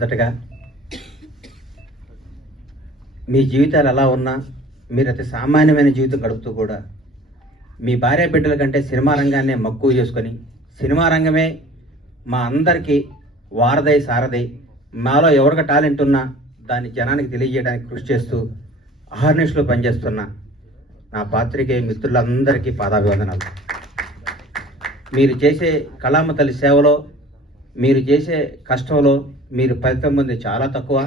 మొదటగా మీ జీవితాలు ఎలా ఉన్నా మీరు అతి సామాన్యమైన జీవితం గడుపుతూ కూడా మీ భార్య బిడ్డల కంటే సినిమా రంగాన్నే మక్కువ చేసుకొని సినిమా రంగమే మా అందరికీ వారదై సారదై మాలో ఎవరికి టాలెంట్ ఉన్నా దాన్ని జనానికి తెలియజేయడానికి కృషి చేస్తూ అహర్నిశలో పనిచేస్తున్న నా పాత్రికేయ మిత్రులందరికీ పాదాభివందనాలు. మీరు చేసే కళామ తల్లి సేవలో మీరు చేసే కష్టంలో మీరు ఫలితం పొంది చాలా తక్కువ,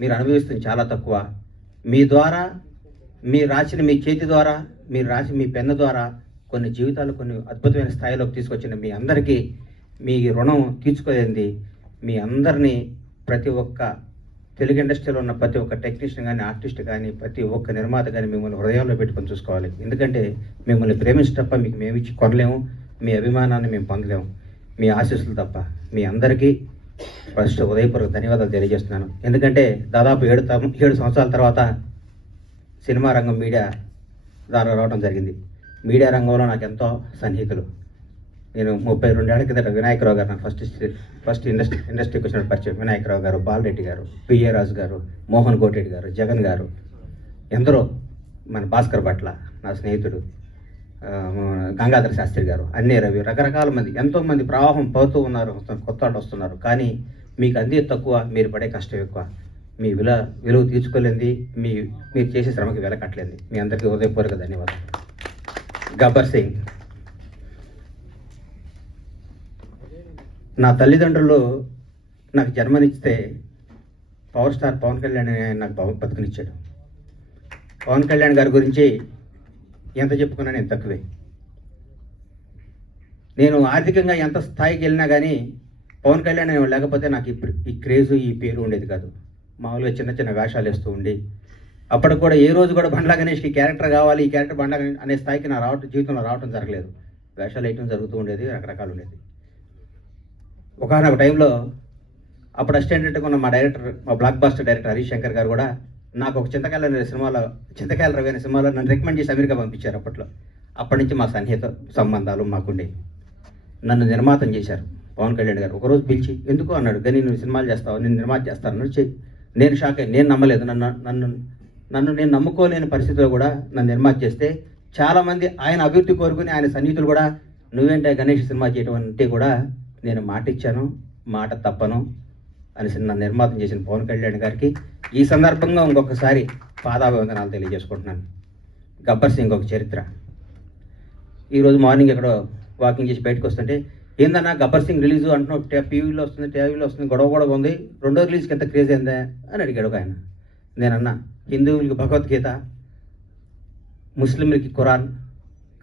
మీరు అనుభవిస్తుంది చాలా తక్కువ. మీ ద్వారా మీరు రాసిన మీ చేతి ద్వారా మీరు రాసి మీ పెన్ను ద్వారా కొన్ని జీవితాలు కొన్ని అద్భుతమైన స్థాయిలోకి తీసుకొచ్చిన మీ అందరికీ మీ రుణం తీర్చుకోలేంది. మీ అందరినీ ప్రతి ఒక్క తెలుగు ఇండస్ట్రీలో ఉన్న ప్రతి ఒక్క టెక్నీషియన్ కానీ ఆర్టిస్ట్ కానీ ప్రతి ఒక్క నిర్మాత కానీ మిమ్మల్ని హృదయంలో పెట్టుకొని చూసుకోవాలి. ఎందుకంటే మిమ్మల్ని ప్రేమించడం తప్ప మీకు మేము ఇచ్చి కొనలేము, మీ అభిమానాన్ని మేము పొందలేము, మీ ఆశీస్సులు తప్ప. మీ అందరికీ ఫస్ట్ ఉదయపూర్వక ధన్యవాదాలు తెలియజేస్తున్నాను. ఎందుకంటే దాదాపు 7 సంవత్సరాల తర్వాత సినిమా రంగం మీడియా ద్వారా రావడం జరిగింది. మీడియా రంగంలో నాకు ఎంతో సన్నిహితులు. నేను 32 ఏళ్ల కిందట వినాయకరావు గారు నాకు ఫస్ట్ ఇండస్ట్రీకి వచ్చిన పరిచయం. వినాయకరావు గారు, బాలరెడ్డి గారు, పిఏ రాజు గారు, మోహన్ కోటెడ్డి గారు, జగన్ గారు, ఎందరో, మన భాస్కర్ భట్ల నా స్నేహితుడు, గంగాధర శాస్త్రి గారు, అన్నే రవి, రకరకాల మంది, ఎంతోమంది ప్రవాహం పోతూ ఉన్నారు, కొత్త వాళ్ళు వస్తున్నారు. కానీ మీకు అందే తక్కువ, మీరు పడే కష్టం ఎక్కువ. మీ విలువ తీర్చుకోలేంది, మీరు చేసే శ్రమకి వెలకట్లేంది. మీ అందరికీ హృదయపూర్వక ధన్యవాదాలు. గబ్బర్ సింగ్. నా తల్లిదండ్రులు నాకు జన్మనిస్తే పవర్ స్టార్ పవన్ కళ్యాణ్ నాకు బతుకునిచ్చాడు. పవన్ కళ్యాణ్ గారి గురించి ఎంత చెప్పుకున్నా నేను తక్కువే. నేను ఆర్థికంగా ఎంత స్థాయికి వెళ్ళినా కానీ పవన్ కళ్యాణ్ లేకపోతే నాకు ఈ క్రేజు ఈ పేరు ఉండేది కాదు. మామూలుగా చిన్న చిన్న వేషాలు వేస్తూ ఉండి అప్పటికి కూడా ఏ రోజు కూడా బండ్లా గణేష్కి క్యారెక్టర్ కావాలి, ఈ క్యారెక్టర్ బండ్లా అనే స్థాయికి నా జీవితంలో రావటం జరగలేదు. వేషాలు వేయటం జరుగుతూ ఉండేది, రకరకాలు ఉండేది. ఒకనొక టైంలో అప్పుడు అసిస్టెంట్గా ఉన్న మా blockbuster director Harish Shankar గారు కూడా నాకు ఒక చింతకాయల రవి అనే సినిమాలో నన్ను రికమెండ్ చేసి అమెరికా పంపించారు. అప్పటి నుంచి మా సన్నిహిత సంబంధాలు మాకుండే. నన్ను నిర్మాతం చేశారు పవన్ కళ్యాణ్ గారు. ఒకరోజు పిలిచి ఎందుకు అన్నాడు, గని నువ్వు సినిమాలు చేస్తావు, నేను నిర్మాత చేస్తాను. నేను షాక్ అయ్యి, నేను నమ్మలేదు. నన్ను నేను నమ్ముకోలేని పరిస్థితిలో కూడా నన్ను నిర్మాత చేస్తే చాలామంది ఆయన అభివృద్ధి కోరుకుని ఆయన సన్నిహితులు కూడా నువ్వేంటే గణేష్ సినిమా చేయడం అంటే కూడా నేను మాట ఇచ్చాను, మాట తప్పను అని నన్ను నిర్మాతం చేసిన పవన్ కళ్యాణ్ గారికి ఈ సందర్భంగా ఇంకొకసారి పాదాభివందనాలు తెలియజేసుకుంటున్నాను. గబ్బర్ సింగ్ ఒక చరిత్ర. ఈరోజు మార్నింగ్ ఎక్కడో వాకింగ్ చేసి బయటకు వస్తుంటే, ఏందన్నా గబ్బర్ సింగ్ రిలీజు అంటున్నావు, టీవీలో వస్తుంది, గొడవ ఉంది, రెండో రిలీజ్కి ఎంత క్రేజ్ అయిందా అని అడిగాడు ఆయన. నేనన్నా, హిందువులకి భగవద్గీత, ముస్లింలకి ఖురాన్,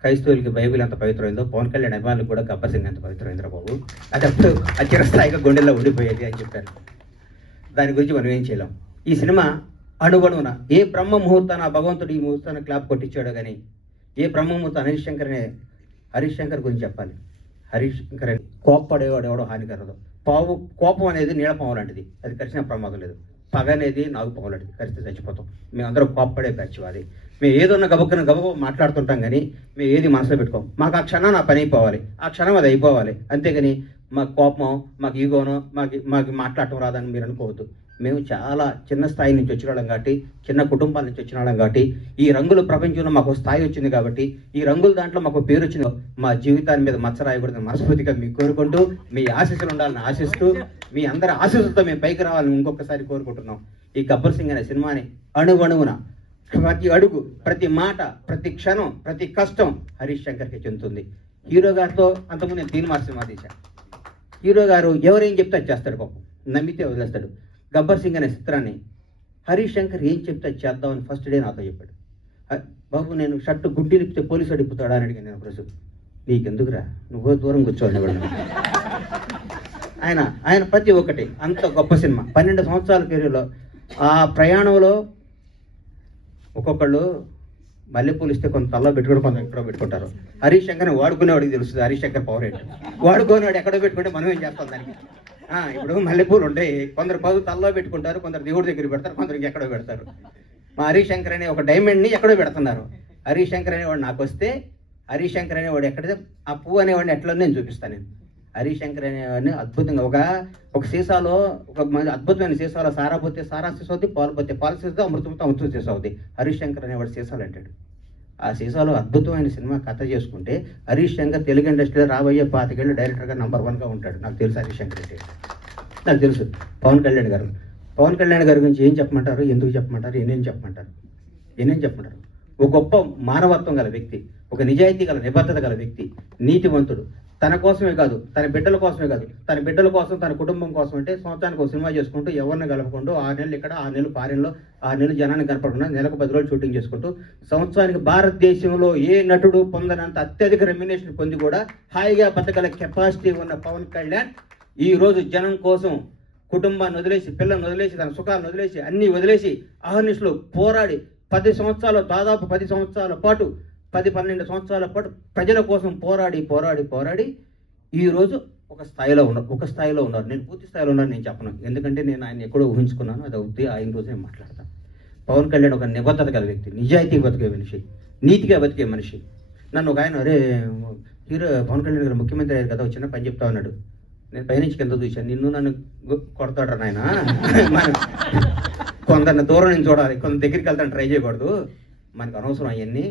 క్రైస్తవులకి బైబిల్ ఎంత పవిత్రమైందో పవన్ కళ్యాణ్ అభిమానులకు కూడా గబ్బర్ సింగ్ ఎంత పవిత్రమైందిరా బాబు, అది అప్పుడు చిరస్థాయిగా గుండెల్లో ఉండిపోయేది అని చెప్పాను. దాని గురించి మనం ఏం చేయలేం. ఈ సినిమా అణువణువున ఏ బ్రహ్మ ముహూర్తాన భగవంతుడు ఈ ముహూర్తాన్ని క్లాప్ కొట్టించాడో కానీ ఏ బ్రహ్మ ముహూర్తం హరీష్ శంకర్ గురించి చెప్పాలి. హరీష్ శంకర్ కోప్పడేవాడు ఎవడో హానికరదు. కోపం అనేది నీళ్ళపాము లాంటిది, అది కరిచిన ప్రమాదం లేదు. పగ అనేది నాగుపాము లాంటిది, కరిస్తే చచ్చిపోతాం. మేమందరం కోప్పడే బ్యాచ్ అది. మేము ఏదన్నా గబ మాట్లాడుతుంటాం కానీ మేము ఏది మనసులో పెట్టుకోం. మాకు ఆ క్షణం నా పని అయిపోవాలి, ఆ క్షణం అది అయిపోవాలి. అంతేగాని మాకు కోపం, మాకు ఈగోనో, మాకు మాట్లాడటం రాదని మీరు అనుకోవద్దు. మేము చాలా చిన్న స్థాయి నుంచి వచ్చిన వాళ్ళం కాబట్టి, చిన్న కుటుంబాల నుంచి వచ్చిన వాళ్ళం కాబట్టి, ఈ రంగుల ప్రపంచంలో మాకు స్థాయి వచ్చింది కాబట్టి, ఈ రంగుల దాంట్లో మాకు పేరు వచ్చింది. మా జీవితాన్ని మీద మచ్చరాయకూడదని మనస్ఫూర్తిగా మీకు కోరుకుంటూ, మీ ఆశీస్సులు ఉండాలని ఆశిస్తూ, మీ అందరి ఆశీస్సులతో మేము పైకి రావాలని ఇంకొకసారి కోరుకుంటున్నాం. ఈ గబ్బర్ సింగ్ అనే సినిమాని అణువణువున ప్రతి అడుగు, ప్రతి మాట, ప్రతి క్షణం, ప్రతి కష్టం హరీష్ శంకర్కి చెందుతుంది. హీరో గారితో అంతకుముందు నేను 3 మార్క్స్ సినిమా తీశాను. హీరో గారు ఎవరేం చెప్తే అది చేస్తాడు, పాపం నమ్మితే వదిలేస్తాడు. గబ్బర్ సింగ్ అనే చిత్రాన్ని హరీష్ శంకర్ ఏం చెప్తే అది చేద్దామని ఫస్ట్ డే నాతో చెప్పాడు. బాబు నేను షర్టు గుడ్డి నిప్పితే పోలీసు అడిగిపోతాడా అని అడిగాను. నేను ప్రశ్న, నీకెందుకురా, నువ్వు దూరం కూర్చోండి కూడా. ఆయన ప్రతి ఒక్కటి అంత గొప్ప సినిమా. 12 సంవత్సరాల కెరీర్లో ఆ ప్రయాణంలో ఒక్కొక్కళ్ళు మల్లెపూలు ఇస్తే కొంత తల్లో పెట్టుకుని కొంత ఎక్కడో పెట్టుకుంటారు. హరీష్ శంకర్ని వాడుకునేవాడికి తెలుస్తుంది హరీష్ శంకర్ పవర్ ఏంటి. వాడుకునేవాడు ఎక్కడో పెట్టుకుంటే మనం ఏం చేస్తాం దానికి. ఇప్పుడు మల్లెపూలు ఉంటాయి, కొందరు పదు తల్లో పెట్టుకుంటారు, కొందరు దేవుడి దగ్గర పెడతారు, కొందరికి ఎక్కడో పెడతారు. మా హరీష్ శంకర్ అనే ఒక డైమండ్ని ఎక్కడో పెడుతున్నారు. హరీష్ శంకర్ అనేవాడు నాకు వస్తే, హరీష్ శంకర్ అనేవాడు ఎక్కడితే ఆ పువ్వు అనేవాడిని ఎట్లా నేను చూపిస్తాను. నేను హరీష్ శంకర్ అనేవాడిని అద్భుతంగా ఒక సీసాలో అద్భుతమైన సీసాలో సారా పోతే సారా సీసా అవుతుంది, పాలు పోతే పాలు సీసా, అమృతంతో అమృతం సీసా అవుతుంది. హరీష్ శంకర్ అనేవాడు సీసాలు అంటాడు. ఆ సీసాలో అద్భుతమైన సినిమా కథ చేసుకుంటే హరీష్ శంకర్ తెలుగు ఇండస్ట్రీలో రాబోయే 25 ఏళ్ళు డైరెక్టర్గా నంబర్ 1గా ఉంటాడు. నాకు తెలుసు హరీష్ శంకర్ అంటే, నాకు తెలుసు. పవన్ కళ్యాణ్ గారి గురించి ఏం చెప్పమంటారు, ఎందుకు చెప్పమంటారు, ఎన్నేం చెప్పమంటారు? ఒక గొప్ప మానవత్వం గల వ్యక్తి, ఒక నిజాయితీ గల నిబద్ధత గల వ్యక్తి, నీతివంతుడు. తన కోసమే కాదు, తన బిడ్డల కోసమే కాదు, తన బిడ్డల కోసం, తన కుటుంబం కోసం అంటే సంవత్సరానికి ఒక సినిమా చేసుకుంటూ ఎవరిని కలపకుండా 6 నెలలు ఇక్కడ, 6 నెలలు ఫారిన్లో, 6 నెలలు జనాన్ని కనపడకుండా నెలకు 10 రోజులు షూటింగ్ చేసుకుంటూ సంవత్సరానికి భారతదేశంలో ఏ నటుడు పొందనంత అత్యధిక రెమ్యునేషన్ పొంది కూడా హాయిగా బతకగల కెపాసిటీ ఉన్న పవన్ కళ్యాణ్ ఈ రోజు జనం కోసం కుటుంబాన్ని వదిలేసి, పిల్లల్ని వదిలేసి, తన సుఖాలను వదిలేసి, అన్నీ వదిలేసి అహర్నిశలు పోరాడి 10 సంవత్సరాలు, దాదాపు 10 సంవత్సరాల పాటు, 10-12 సంవత్సరాల పాటు ప్రజల కోసం పోరాడి ఈరోజు ఒక స్థాయిలో ఉన్నారు. నేను పూర్తి స్థాయిలో ఉన్నాను నేను చెప్పను, ఎందుకంటే నేను ఆయన ఎక్కడో ఊహించుకున్నాను. అది అవుతుంది, ఆయన రోజు నేను మాట్లాడతాను. పవన్ కళ్యాణ్ ఒక నిబద్ధత గల వ్యక్తి, నిజాయితీగా బతికే మనిషి, నీతిగా బతికే మనిషి. నన్ను ఒక ఆయన, అరే హీరో పవన్ కళ్యాణ్ గారు ముఖ్యమంత్రి అయ్యారు కదా, ఒక చిన్న పని చెప్తా ఉన్నాడు. నేను పైనుంచి కింద చూశాను, నన్ను కొడతాడు నాయన, కొందరిని దూరం నుంచి చూడాలి, కొంత దగ్గరికి వెళ్తాను, ట్రై చేయకూడదు, మనకు అనవసరం అవన్నీ,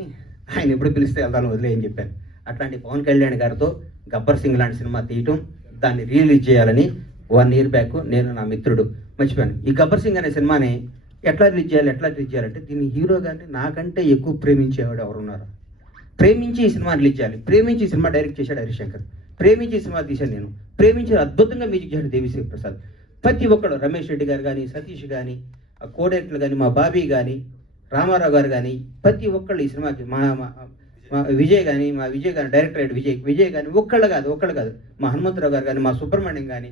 ఆయన ఎప్పుడు పిలిస్తే వెళ్తాను వదిలేయని చెప్పాను. అట్లాంటి పవన్ కళ్యాణ్ గారితో గబ్బర్ సింగ్ లాంటి సినిమా తీయటం, దాన్ని రిలీజ్ చేయాలని 1 year బ్యాక్ నేను, నా మిత్రుడు మర్చిపోయాను. ఈ గబ్బర్ సింగ్ అనే సినిమాని ఎట్లా రిలీజ్ చేయాలంటే దీన్ని హీరో గారిని నాకంటే ఎక్కువ ప్రేమించేవాడు ఎవరున్నారు? ప్రేమించి ఈ సినిమా రిలీజ్ చేయాలి, ప్రేమించి ఈ సినిమా డైరెక్ట్ చేశాడు హరీష్ శంకర్, ప్రేమించి ఈ సినిమా తీశాను నేను, ప్రేమించి అద్భుతంగా మ్యూజిక్ చేశాడు దేవిశ్రీ ప్రసాద్. ప్రతి ఒక్కడు, రమేష్ రెడ్డి గారు కానీ, సతీష్ కానీ, కోడైరెక్టర్లు కానీ, మా బాబీ కానీ, రామారావు గారు కానీ, ప్రతి ఒక్కళ్ళు ఈ సినిమాకి, మా విజయ్ కానీ డైరెక్టర్ అయ్యాడు, విజయ్ కానీ, ఒక్కళ్ళు కాదు, మా హనుమంతరావు గారు కానీ, మా సుబ్రహ్మణ్యం కానీ,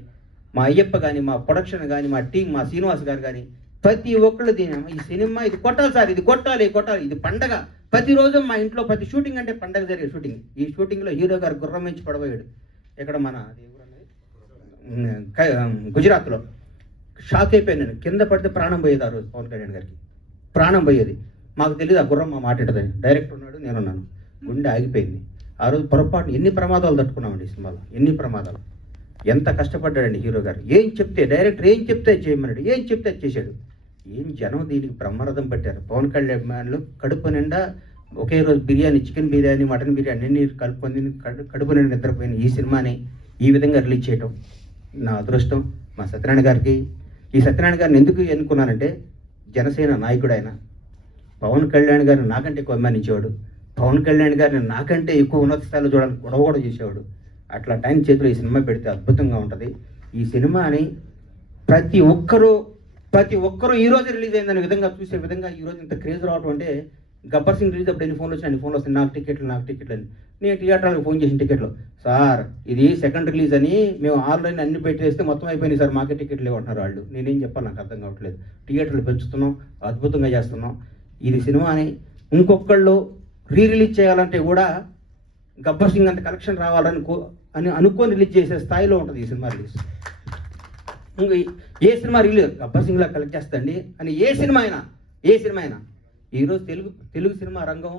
మా అయ్యప్ప కానీ, మా ప్రొడక్షన్ కానీ, మా టీం, మా శ్రీనివాస్ గారు కానీ, ప్రతి ఒక్కళ్ళు దీని ఈ సినిమా ఇది కొట్టాలి సార్, ఇది కొట్టాలి, ఇది పండగ. ప్రతిరోజు మా ఇంట్లో ప్రతి షూటింగ్ అంటే పండగ జరిగే షూటింగ్. ఈ షూటింగ్లో హీరో గారు గుర్రం నుంచి పడబోయాడు. ఇక్కడ మన గుజరాత్లో. షాక్ అయిపోయాను నేను, కింద పడితే ప్రాణం పోయేది. ఆ రోజు పవన్ కళ్యాణ్ గారికి ప్రాణం పోయేది. మాకు తెలియదు ఆ గుర్రం మా మాట్లాడదని. డైరెక్టర్ ఉన్నాడు, నేనున్నాను, గుండె ఆగిపోయింది. ఆ రోజు పొరపాటు ఎన్ని ప్రమాదాలు తట్టుకున్నామండి ఈ సినిమాలో, ఎన్ని ప్రమాదాలు. ఎంత కష్టపడ్డాడండి హీరో గారు. డైరెక్టర్ ఏం చెప్తే చేయమన్నాడు, ఏం చెప్తే చేశాడు. ఏం జనం దీనికి బ్రహ్మరథం పట్టారు. పవన్ కళ్యాణ్ కడుపు నిండా ఒకే రోజు బిర్యానీ, చికెన్ బిర్యానీ, మటన్ బిర్యానీ అన్ని కలుపుకొని కడుపు నిండా నిద్రపోయిన ఈ సినిమాని ఈ విధంగా రిలీజ్ చేయటం నా అదృష్టం. మా సత్యనారాయణ గారికి, ఈ సత్యనారాయణ గారిని ఎందుకు ఎన్నుకున్నానంటే, జనసేన నాయకుడు ఆయన. పవన్ కళ్యాణ్ గారిని నాకంటే ఎక్కువ అభిమానించేవాడు, పవన్ కళ్యాణ్ గారిని నాకంటే ఎక్కువ ఉన్నత స్థాయిలో చూడాలని గొడవ కూడా చేసేవాడు. అట్లా టైం చేతిలో ఈ సినిమా పెడితే అద్భుతంగా ఉంటుంది. ఈ సినిమాని ప్రతి ఒక్కరూ ఈ రోజు రిలీజ్ అయిందనే విధంగా చూసే విధంగా ఈ రోజు ఇంత క్రేజ్ రావడం అంటే, గబ్బర్ సింగ్ రిలీజ్ అప్పుడు ఎన్ని ఫోన్లు వస్తాయి, నాకు టికెట్లు అని. నేను థియేటర్లకు ఫోన్ చేసిన టికెట్లు, సార్ ఇది సెకండ్ రిలీజ్ అని మేము ఆన్లైన్ అన్ని పెట్టేస్తే మొత్తం అయిపోయినాయి సార్, మాకే టికెట్లు లేవంటున్నారు వాళ్ళు. నేనేం చెప్పాలి, నాకు అర్థం కావట్లేదు. థియేటర్లు పెంచుతున్నాం, అద్భుతంగా చేస్తున్నాం. ఇది సినిమాని ఇంకొకళ్ళు రిలీజ్ చేయాలంటే కూడా గబ్బర్ సింగ్ అంత కలెక్షన్ రావాలని అనుకొని రిలీజ్ చేసే స్థాయిలో ఉంటుంది ఈ సినిమా రిలీజ్. ఇంకా ఏ సినిమా రిలీజ్ గబ్బర్ సింగ్లా కలెక్ట్ చేస్తండి అని ఏ సినిమా అయినా ఈరోజు తెలుగు సినిమా రంగం,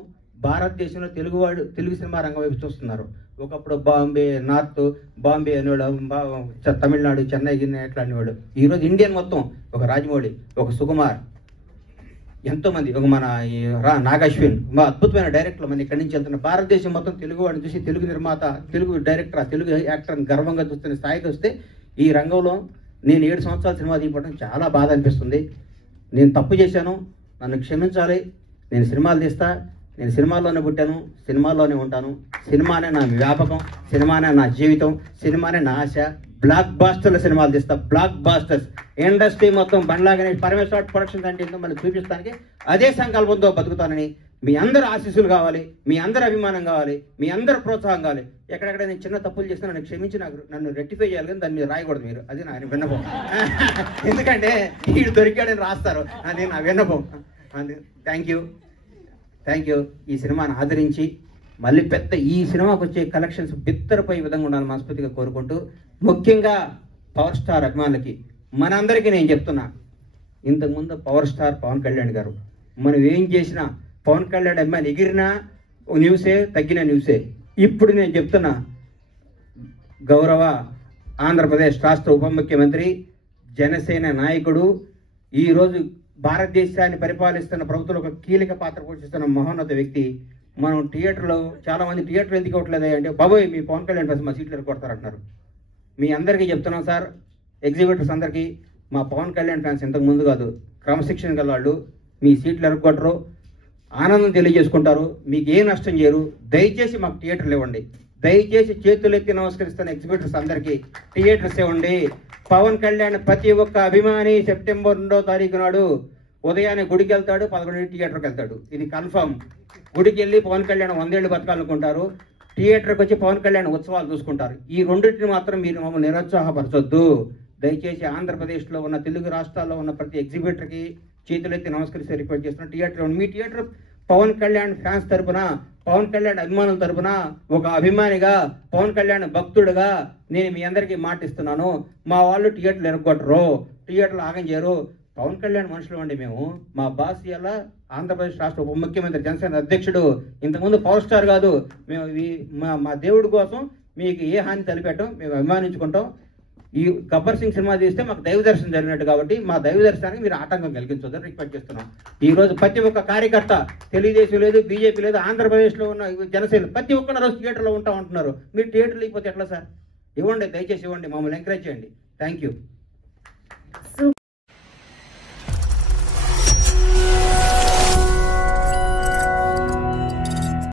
భారతదేశంలో తెలుగు సినిమా రంగం వైపు చూస్తున్నారు. ఒకప్పుడు బాంబే అనేవాడు, తమిళనాడు, చెన్నై ఎట్లా అనేవాడు. ఈరోజు ఇండియన్ మొత్తం, ఒక రాజమౌళి, ఒక సుకుమార్, ఎంతోమంది, ఒక మన నాగశ్విన్, మా అద్భుతమైన డైరెక్టర్లు మన ఇక్కడి నుంచి వెళ్తున్న భారతదేశం మొత్తం తెలుగు వాడిని చూసి తెలుగు నిర్మాత, తెలుగు డైరెక్టర్, తెలుగు యాక్టర్ని గర్వంగా చూస్తున్న స్థాయికి వస్తే, ఈ రంగంలో నేను 7 సంవత్సరాల సినిమా తీయడం చాలా బాధ అనిపిస్తుంది. నేను తప్పు చేశాను, నన్ను క్షమించాలి. నేను సినిమాలు తీస్తా, నేను సినిమాల్లోనే పుట్టాను, సినిమాల్లోనే ఉంటాను. సినిమానే నా వ్యాపకం, సినిమానే నా జీవితం, సినిమానే నా ఆశ. బ్లాక్ బాస్టర్ల సినిమాలు తీస్తా, బ్లాక్ బాస్టర్స్. ఇండస్ట్రీ మొత్తం బండ్లాగానే పరమేశ్వర ప్రొడక్షన్స్ అంటే ఏంటో మళ్ళీ చూపిస్తానికి అదే సంకల్పంతో బతుకుతానని మీ అందరు ఆశీస్సులు కావాలి, మీ అందరు అభిమానం కావాలి, మీ అందరు ప్రోత్సాహం కావాలి. ఎక్కడెక్కడ నేను చిన్న తప్పులు చేస్తే నన్ను క్షమించి నన్ను రెక్టిఫై చేయాలి, కానీ దాన్ని మీరు రాయకూడదు మీరు. అది నా విన్నపం. ఎందుకంటే వీడు దొరికాడని రాస్తారు, అది నా విన్నపం. Thank you. ఈ సినిమాను ఆదరించి మళ్ళీ ఈ సినిమాకి వచ్చే కలెక్షన్స్ బిత్తరపై విధంగా ఉండాలని మనస్ఫూర్తిగా కోరుకుంటూ, ముఖ్యంగా పవర్ స్టార్ అభిమానులకి మనందరికీ నేను చెప్తున్నా, ఇంతకుముందు పవర్ స్టార్ పవన్ కళ్యాణ్ గారు, మనం ఏం చేసినా పవన్ కళ్యాణ్ అభిమాని ఎగిరినా న్యూసే, తగ్గిన న్యూసే. ఇప్పుడు నేను చెప్తున్నా, గౌరవ ఆంధ్రప్రదేశ్ రాష్ట్ర ఉప ముఖ్యమంత్రి, జనసేన నాయకుడు, ఈరోజు భారతదేశాన్ని పరిపాలిస్తున్న ప్రభుత్వంలో ఒక కీలక పాత్ర పోషిస్తున్న మహోన్నత వ్యక్తి. మనం థియేటర్లో చాలామంది థియేటర్లు ఎందుకు ఇవ్వట్లేదు అంటే, బాబోయ్ మీ పవన్ కళ్యాణ్ ఫ్యాన్స్ మా సీట్లు ఎరగొడతారంటున్నారు. మీ అందరికీ చెప్తున్నాం సార్, ఎగ్జిబిటర్స్ అందరికీ, మా పవన్ కళ్యాణ్ ఫ్యాన్స్ ఇంతకు ముందు కాదు, క్రమశిక్షణ గల వాళ్ళు. మీ సీట్లు ఎరగొట్టరు, ఆనందం తెలియజేసుకుంటారు, మీకు ఏ నష్టం చేయరు. దయచేసి మాకు థియేటర్లు ఇవ్వండి. దయచేసి చేతులెత్తి నమస్కరిస్తున్న ఎగ్జిబిటర్స్ అందరికీ థియేటర్స్ ఇవ్వండి. పవన్ కళ్యాణ్ ప్రతి ఒక్క అభిమాని సెప్టెంబర్ 2వ తారీఖు నాడు ఉదయాన్నే గుడికి వెళ్తాడు, 11 థియేటర్కి వెళ్తాడు. ఇది కన్ఫర్మ్. గుడికి వెళ్ళి పవన్ కళ్యాణ్ 100 ఏళ్ళు బతకాలనుకుంటారు, థియేటర్కి వచ్చి పవన్ కళ్యాణ్ ఉత్సవాలు చూసుకుంటారు. ఈ రెండింటిని మాత్రం మీరు మమ్మల్ని నిరుత్సాహపరచొద్దు. దయచేసి ఆంధ్రప్రదేశ్లో ఉన్న, తెలుగు రాష్ట్రాల్లో ఉన్న ప్రతి ఎగ్జిబిటర్కి చేతులెత్తి నమస్కరిస్తే రిక్వెస్ట్ చేస్తున్న థియేటర్, మీ థియేటర్ పవన్ కళ్యాణ్ ఫ్యాన్స్ తరపున, పవన్ కళ్యాణ్ అభిమానుల తరపున, ఒక అభిమానిగా, పవన్ కళ్యాణ్ భక్తుడుగా నేను మీ అందరికీ మాటిస్తున్నాను. మా వాళ్ళు థియేటర్లు ఎరగొట్టరు, థియేటర్లు ఆగం చేయరు. పవన్ కళ్యాణ్ మనుషులు అండి మేము. మా బాస్ ఇలా ఆంధ్రప్రదేశ్ రాష్ట్ర ఉప ముఖ్యమంత్రి, జనసేన అధ్యక్షుడు, ఇంతకుముందు పవర్ స్టార్ కాదు. మేము మా దేవుడి కోసం మీకు ఏ హాని తలపెట్టం, మేము అభిమానించుకుంటాం. ఈ గబ్బర్ సింగ్ సినిమా తీస్తే మాకు దైవ దర్శనం జరిగినట్టు కాబట్టి మా దైవ దర్శనానికి మీరు ఆటంకం కలిగించొద్దని రిక్వెస్ట్ చేస్తున్నాం. ఈ రోజు ప్రతి ఒక్క కార్యకర్త, తెలుగుదేశం లేదు, బీజేపీ లేదు, ఆంధ్రప్రదేశ్లో ఉన్న జనసేన ప్రతి ఒక్కరు రోజు థియేటర్లో ఉంటాం అంటున్నారు. మీరు థియేటర్లు లేకపోతే ఎట్లా సార్? ఇవ్వండి, దయచేసి ఇవ్వండి, మమ్మల్ని ఎంకరేజ్ చేయండి. Thank you.